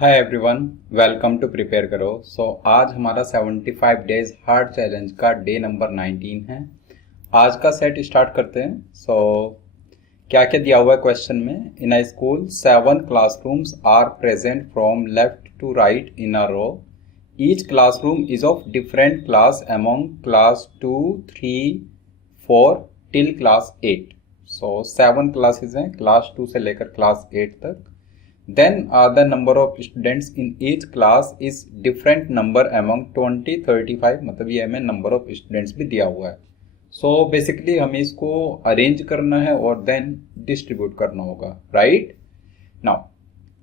Hi everyone, welcome to prepare करो। आज हमारा 75 डेज हार्ड चैलेंज का डे नंबर 19 है। आज का सेट स्टार्ट करते हैं। क्या क्या दिया हुआ है क्वेश्चन में? In a school 7 classrooms are present from left to right in a row. Each classroom is of different class among class 2, 3, 4 till class 8। 7 classes हैं, क्लास 2 से लेकर क्लास 8 तक। Then the number of students in each class is different number among 20, 35, मतलब ये हमें number of students भी दिया हुआ है। बेसिकली हमें इसको अरेंज करना है और देन डिस्ट्रीब्यूट करना होगा, right? Now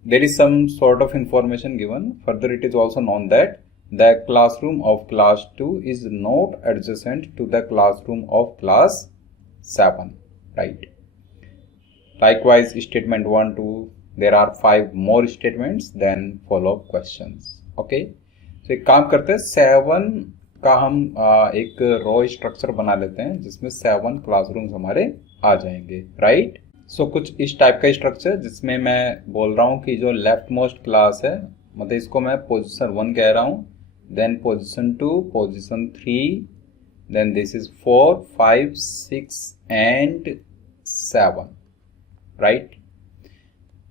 there is some sort of information given. Further, it is also known that the classroom of class 2 is not adjacent to the classroom of class 7, right? Likewise, statement 1, 2, there are 5 more statements, then follow questions. Okay, तो एक काम करते हैं, 7 का हम एक रो structure बना लेते हैं जिसमें 7 क्लासरूम्स हमारे आ जाएंगे, राइट? कुछ इस टाइप का स्ट्रक्चर जिसमें मैं बोल रहा हूँ कि जो लेफ्ट मोस्ट क्लास है, मतलब इसको मैं पोजीशन 1 कह रहा हूँ, then position 2, position 3, then this is 4, 5, 6 and 7, right?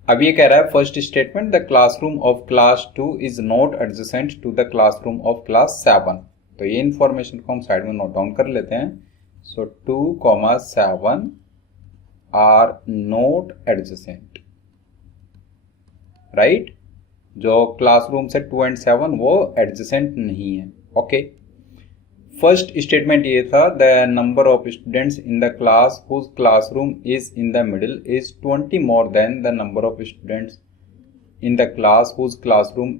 अब ये कह रहा है first statement, the classroom of class 2 is not adjacent to the classroom of class 7। तो ये इंफॉर्मेशन को हम साइड में नोट डाउन कर लेते हैं। 2, 7 आर नॉट एडजेसेंट, राइट? जो क्लासरूम से 2 एंड 7 वो एडजेसेंट नहीं है। ओके, फर्स्ट स्टेटमेंट ये था, the number of students in the class whose classroom is in the middle is 20 more than the number of students in the class whose classroom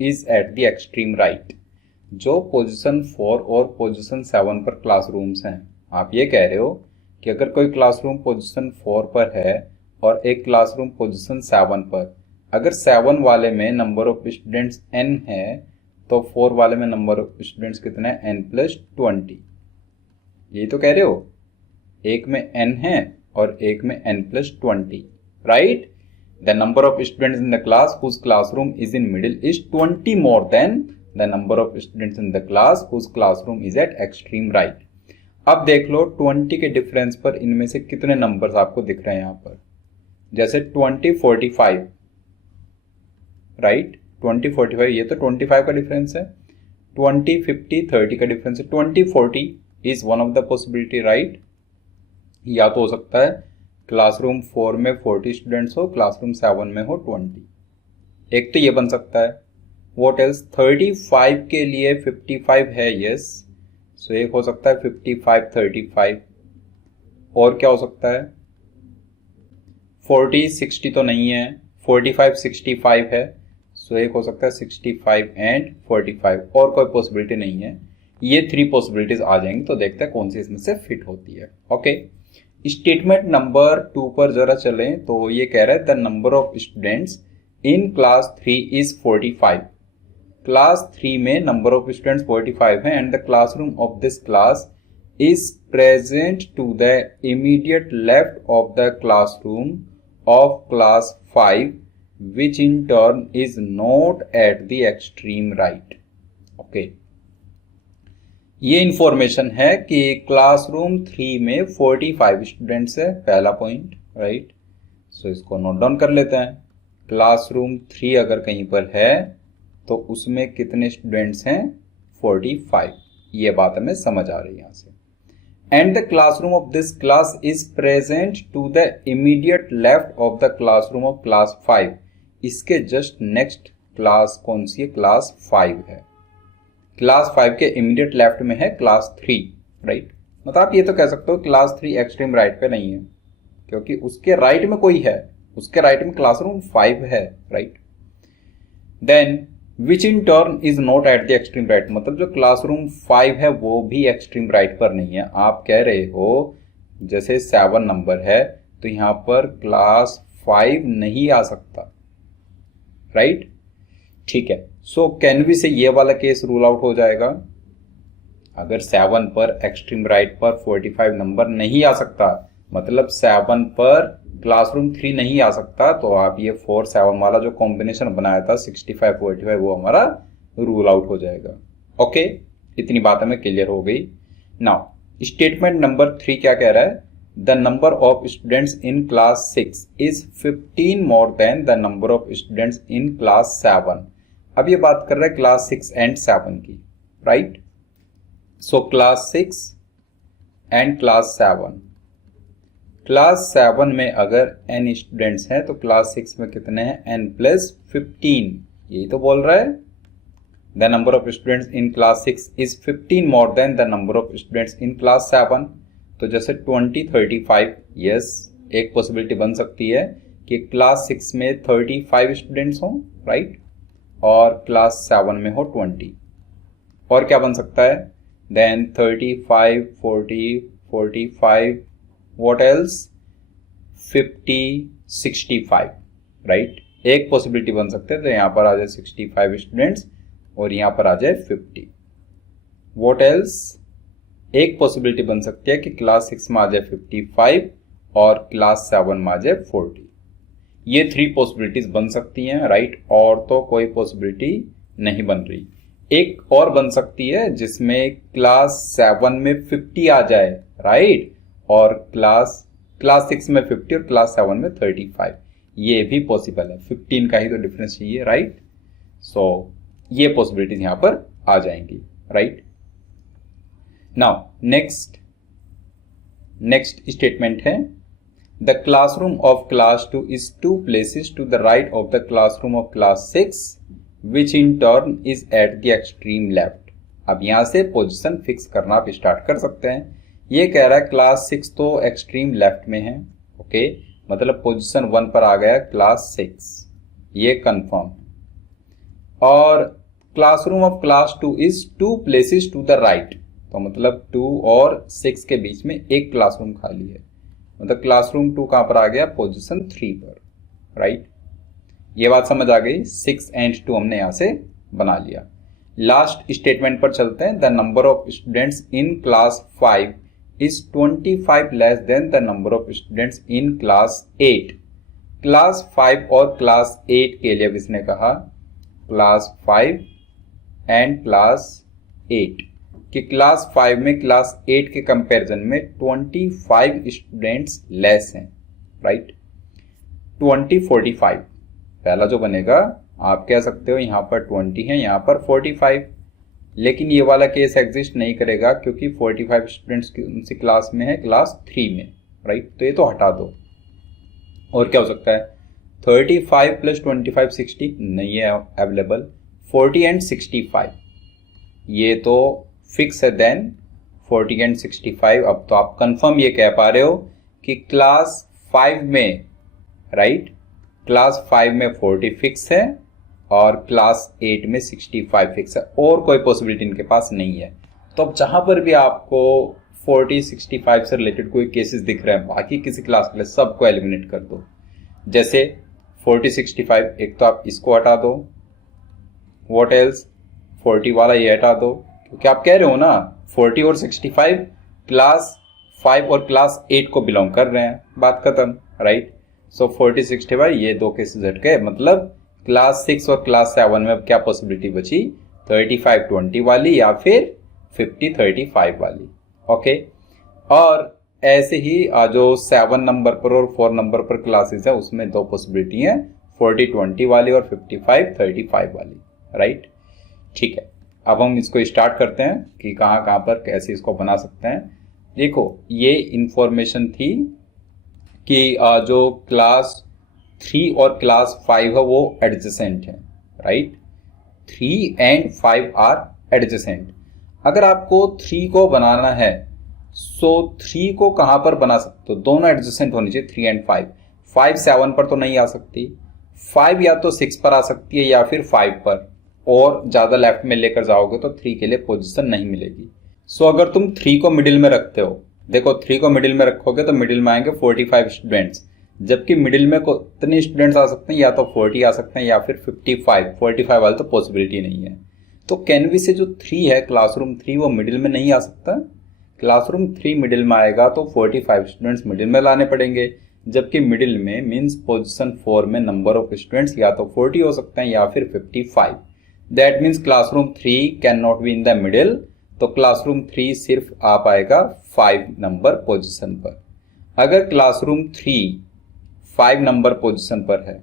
is at the extreme right. जो position 4 और position 7 पर classrooms हैं, आप ये कह रहे हो कि अगर कोई क्लासरूम पोजीशन 4 पर है और एक क्लासरूम पोजीशन 7 पर, अगर 7 वाले में नंबर ऑफ स्टूडेंट्स n है तो 4 वाले में नंबर ऑफ स्टूडेंट्स कितने हैं? n+20। यही तो कह रहे हो, एक में n है और एक में n+20, right? The number of students in the class whose classroom is in middle is 20 more than the number of students in the class whose classroom is at extreme right. अब देख लो 20 के difference पर इनमें से कितने numbers आपको दिख रहे हैं यहाँ पर? जैसे 20, 45, राइट? 20, 45, ये तो 25 का डिफरेंस है। 20, 50, 30 का डिफरेंस है। 20, 40 is one of the possibility, right? या तो हो सकता है क्लासरूम 4 में 40 स्टूडेंट्स हो, क्लासरूम 7 में हो 20। एक तो ये बन सकता है। What else? 35 के लिए 55 है, यस। सो एक हो सकता है 55, 35। और क्या हो सकता है? 40, 60 तो नहीं है। 45, 65 है। सो एक हो सकता है 65 एंड 45, और कोई पॉसिबिलिटी नहीं है। ये 3 पॉसिबिलिटीज आ जाएंगी, तो देखते हैं कौन सी इसमें से फिट होती है। ओके, स्टेटमेंट नंबर 2 पर जरा चलें तो ये कह रहा है the number of students in class 3 is 45। Class 3 में नंबर ऑफ स्टूडेंट्स 45 है and the classroom of this class is present to the immediate left of the classroom of class 5 which in turn is not at the extreme right. Okay, ये information है कि classroom 3 में 45 students है, पहला point, right? सो इसको note down कर लेते हैं। क्लासरूम 3 अगर कहीं पर है तो उसमें कितने स्टूडेंट्स हैं? 45। ये बात हमें समझ आ रही है यहां से। And the classroom of this class is present to the immediate left of the classroom of class 5। इसके जस्ट नेक्स्ट क्लास कौन सी है? क्लास 5 है। क्लास 5 के इमीडिएट लेफ्ट में है क्लास 3, राइट? मतलब आप ये तो कह सकते हो क्लास 3 एक्सट्रीम राइट पे नहीं है, क्योंकि उसके राइट में कोई है, उसके राइट में क्लासरूम 5 है, right? Then which in turn is not at the extreme right, मतलब जो क्लासरूम 5 है वो भी एक्सट्रीम राइट पर नहीं है। आप कह रहे हो जैसे 7 नंबर है तो यहां पर क्लास 5 नहीं आ सकता, राइट? ठीक है, सो कैन वी से ये वाला केस रूल आउट हो जाएगा। अगर 7 पर एक्सट्रीम राइट पर 45 नंबर नहीं आ सकता मतलब 7 पर क्लासरूम 3 नहीं आ सकता, तो आप ये 4 7 वाला जो कॉम्बिनेशन बनाया था 65 45 वो हमारा रूल आउट हो जाएगा। ओके, इतनी बात हमें क्लियर हो गई। नाउ स्टेटमेंट नंबर 3 क्या कह रहा है? The number of students in class 6 is 15 more than the number of students in class 7। अब ये बात कर रहा है क्लास 6 एंड 7 की, right? So class 6 and class 7, class 7 में अगर n स्टूडेंट्स हैं तो क्लास 6 में कितने हैं? n प्लस 15, यही तो बोल रहा है। The number of students in class 6 is 15 more than the number of students in class 7। तो जैसे 20 35, यस, एक पॉसिबिलिटी बन सकती है कि क्लास 6 में 35 स्टूडेंट्स हों, राइट, और क्लास 7 में हो 20। और क्या बन सकता है? Then 35 40 45, what else, 50 65, right. एक पॉसिबिलिटी बन सकते हैं, तो यहां पर आ जाए 65 स्टूडेंट्स और यहां पर आ जाए 50। व्हाट एल्स, एक पॉसिबिलिटी बन सकती है कि क्लास 6 में आ जाए 55 और क्लास 7 में आ जाए 40। ये 3 पॉसिबिलिटीज बन सकती हैं, राइट, और तो कोई पॉसिबिलिटी नहीं बन रही। एक और बन सकती है जिसमें क्लास 7 में 50 आ जाए, राइट, और क्लास 6 में 50 और क्लास 7 में 35। ये भी पॉसिबल है, 15 का ही तो डिफरेंस चाहिए, राइट। सो ये पॉसिबिलिटीज यहां पर आ जाएंगी, राइट। नाउ नेक्स्ट स्टेटमेंट है, the classroom of class 2 is 2 places to the right of the classroom of class 6 which in turn is at the extreme left। अब यहां से पोजीशन फिक्स करना आप स्टार्ट कर सकते हैं। ये कह रहा है क्लास 6 तो एक्सट्रीम लेफ्ट में है, ओके, मतलब पोजीशन 1 पर आ गया क्लास 6, ये कंफर्म। और classroom of class 2 is 2 places to the right, तो मतलब 2 और 6 के बीच में एक क्लासरूम खाली है, मतलब क्लासरूम 2 कहां पर आ गया? पोजीशन 3 पर, राइट। ये बात समझ आ गई। 6 एंड 2 हमने यहां से बना लिया। लास्ट स्टेटमेंट पर चलते हैं। The number of students in class 5 is 25 less than the number of students in class 8। Class 5 और क्लास 8 के लिए किसने कहा? क्लास 5 एंड क्लास 8 कि क्लास 5 में क्लास 8 के कंपैरिजन में 25 स्टूडेंट्स लेस हैं, राइट। 20 45, पहला जो बनेगा आप कह सकते हो यहां पर 20 है, यहां पर 45, लेकिन ये वाला केस एग्जिस्ट नहीं करेगा क्योंकि 45 स्टूडेंट्स उनसी क्लास में है क्लास 3 में, राइट, तो ये तो हटा दो। और क्या हो सकता है? 35 प्लस 25 60 नहीं है अवेलेबल। 40 एंड 65 ये तो फिक्स है। देन 40 एंड 65, अब तो आप कंफर्म ये कह पा रहे हो कि क्लास 5 में, राइट, क्लास 5 में 40 फिक्स है और क्लास 8 में 65 फिक्स है, और कोई पॉसिबिलिटी इनके पास नहीं है। तो अब जहां पर भी आपको 40 65 से रिलेटेड कोई केसेस दिख रहे हैं, बाकी किसी क्लास के लिए सबको एलिमिनेट कर दो। जैसे 40 65, एक तो आप इसको हटा दो, व्हाट एल्स, 40 वाला ये हटा दो, क्योंकि आप कह रहे हो ना 40 और 65 क्लास 5 और क्लास 8 को बिलोंग कर रहे हैं, बात खत्म, राइट। सो 40 65 ये 2 केसेस हट गए, मतलब क्लास 6 और क्लास 7 में अब क्या पॉसिबिलिटी बची? 35 20 वाली या फिर 50 35 वाली, ओके। और ऐसे ही जो 7 नंबर पर और 4 नंबर पर क्लासेस है उसमें 2 पॉसिबिलिटी हैं, 40 20 वाली और 55 35 वाली, राइट। ठीक है, अब हम इसको स्टार्ट करते हैं कि कहाँ कहाँ पर कैसे इसको बना सकते हैं। देखो, ये इंफॉर्मेशन थी कि जो क्लास 3 और क्लास 5 है वो एडजेसेंट है, राइट। 3 and 5 are adjacent. अगर आपको 3 को बनाना है, सो 3 को कहां पर बना सकते हो? दोनों एडजेसेंट होनी चाहिए, 3 एंड 5। 5 7 पर तो नहीं आ सकती, 5 या तो 6 पर आ सकती है या फिर 5 पर, और ज्यादा लेफ्ट में लेकर जाओगे तो 3 के लिए पोजीशन नहीं मिलेगी। सो अगर तुम 3 को मिडिल में रखते हो, देखो 3 को मिडिल में रखोगे तो मिडिल में आएंगे 45 स्टूडेंट्स, जबकि मिडिल में कितने स्टूडेंट्स आ सकते हैं? या तो 40 आ सकते हैं या फिर 55। 45 वाली तो पॉसिबिलिटी नहीं है। तो कैनवी से जो 3 है, क्लासरूम 3, वो मिडिल में नहीं आ सकता। क्लासरूम 3 मिडिल में आएगा तो 45 स्टूडेंट्स मिडिल में लाने पड़ेंगे, जबकि मिडिल में मीन्स पोजीशन 4 में नंबर ऑफ स्टूडेंट्स या तो 40 हो सकते हैं या फिर 55। That means classroom 3 can not be in the middle, तो क्लासरूम 3 सिर्फ आ पाएगा 5 नंबर पोजीशन पर। अगर क्लासरूम 3 5 नंबर पोजीशन पर है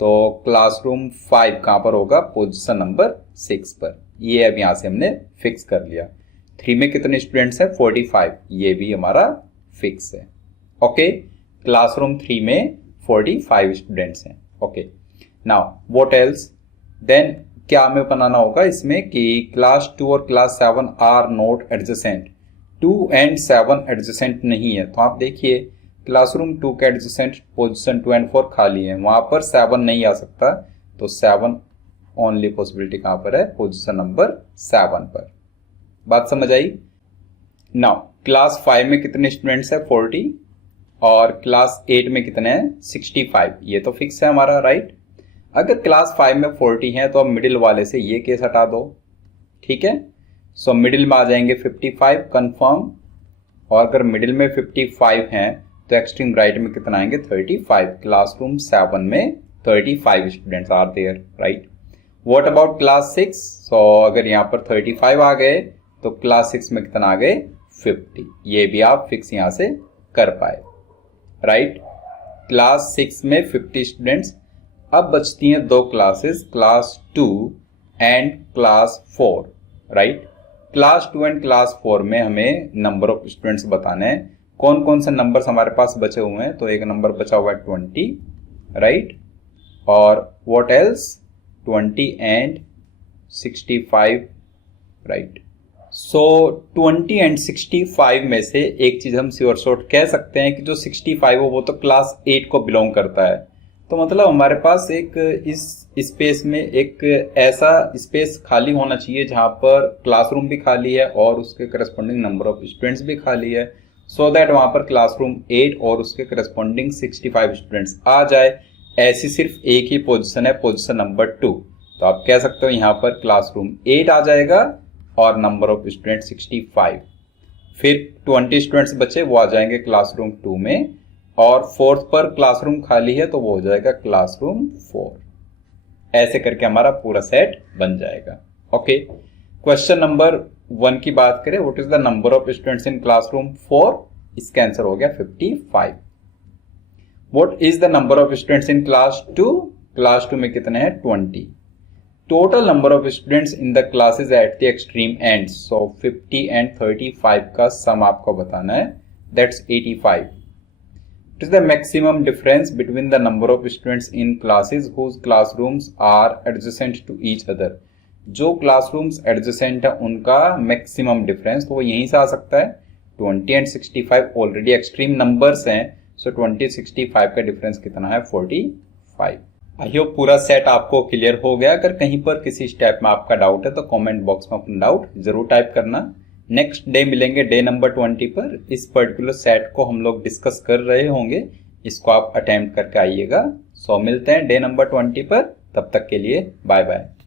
तो क्लासरूम 5 कहां पर होगा? पोजीशन नंबर 6 पर। ये अब यहां से हमने फिक्स कर लिया। 3 में कितने स्टूडेंट्स हैं? 45, ये भी हमारा फिक्स है। ओके, क्लासरूम 3 में 45 स्टूडेंट्स हैं। Okay, now what else? Then क्या हमें बनाना होगा इसमें कि क्लास 2 और class 7 are not adjacent. 2 and 7 adjacent नहीं है, तो आप देखिए क्लासरूम 2 के एडजेसेंट पोजीशन 2 एंड 4 खाली है, वहां पर 7 नहीं आ सकता, तो 7 ओनली पॉसिबिलिटी कहां पर है? पोजीशन नंबर 7 पर। बात समझ आई? नाउ क्लास 5 में कितने स्टूडेंट्स है? 40, और क्लास 8 में कितने हैं? 65। ये तो फिक्स है हमारा, राइट। अगर क्लास 5 में 40 है तो अब मिडिल वाले से ये केस हटा दो, ठीक है। सो मिडिल में आ जाएंगे 55 कंफर्म, और अगर मिडिल में 55 हैं तो एक्सट्रीम राइट में कितना आएंगे? 35। क्लासरूम 7 में 35 students are there, right. What about class 6? So अगर यहाँ पर 35 आ गए तो क्लास 6 में कितना आ गए? 50। ये भी आप फिक्स यहाँ से कर पाए, राइट। क्लास 6 में 50 स्टूडेंट्स। अब बचती हैं दो classes, class 2 and class 4, right. Class 2 and class 4 में हमें नंबर ऑफ स्टूडेंट्स बताने हैं। कौन कौन से नंबर्स हमारे पास बचे हुए हैं? तो एक नंबर बचा हुआ है 20, राइट, और what else? 20 and 65, right. So 20 and 65 में से एक चीज हम श्योर शॉर्ट कह सकते हैं कि जो 65 हो वो तो क्लास 8 को बिलोंग करता है। तो मतलब हमारे पास एक इस स्पेस में एक ऐसा स्पेस खाली होना चाहिए जहां पर क्लासरूम भी खाली है और उसके करस्पॉन्डिंग नंबर ऑफ स्टूडेंट्स भी खाली है, सो दैट वहां पर क्लासरूम 8 और उसके करस्पॉन्डिंग 65 स्टूडेंट्स आ जाए। ऐसी सिर्फ एक ही पोजीशन है, पोजीशन नंबर 2, तो आप कह सकते हो यहां पर क्लासरूम 8 आ जाएगा और नंबर ऑफ स्टूडेंट 65। फिर 20 स्टूडेंट्स बचे, वो आ जाएंगे क्लासरूम 2 में, और 4th पर क्लासरूम खाली है तो वो हो जाएगा क्लासरूम 4। ऐसे करके हमारा पूरा सेट बन जाएगा। ओके, क्वेश्चन नंबर 1 की बात करें, what is the number of students in classroom 4? इसका आंसर हो गया 55। What is the number of students in class 2? Class 2 में कितने हैं? 20। Total number of students in the classes eight the extreme ends, so 50 and 35 का सम आपको बताना है, that's 85। What is the maximum difference between the number of students in classes whose classrooms are adjacent to each other? जो classrooms adjacent है उनका maximum difference, तो वो यहीं से आ सकता है। 20 एंड 65 ऑलरेडी एक्सट्रीम नंबर्स हैं, सो 20 65 का डिफरेंस कितना है? 45। आई होप पूरा सेट आपको क्लियर हो गया। अगर कहीं पर किसी स्टेप में आपका डाउट है तो कमेंट बॉक्स में अपना डाउट जरूर टाइप करना। नेक्स्ट डे मिलेंगे डे नंबर 20 पर। इस पर्टिकुलर सेट को हम लोग डिस्कस कर रहे होंगे, इसको आप अटेम्प्ट करके आइएगा। सो मिलते हैं डे नंबर 20 पर, तब तक के लिए बाय बाय।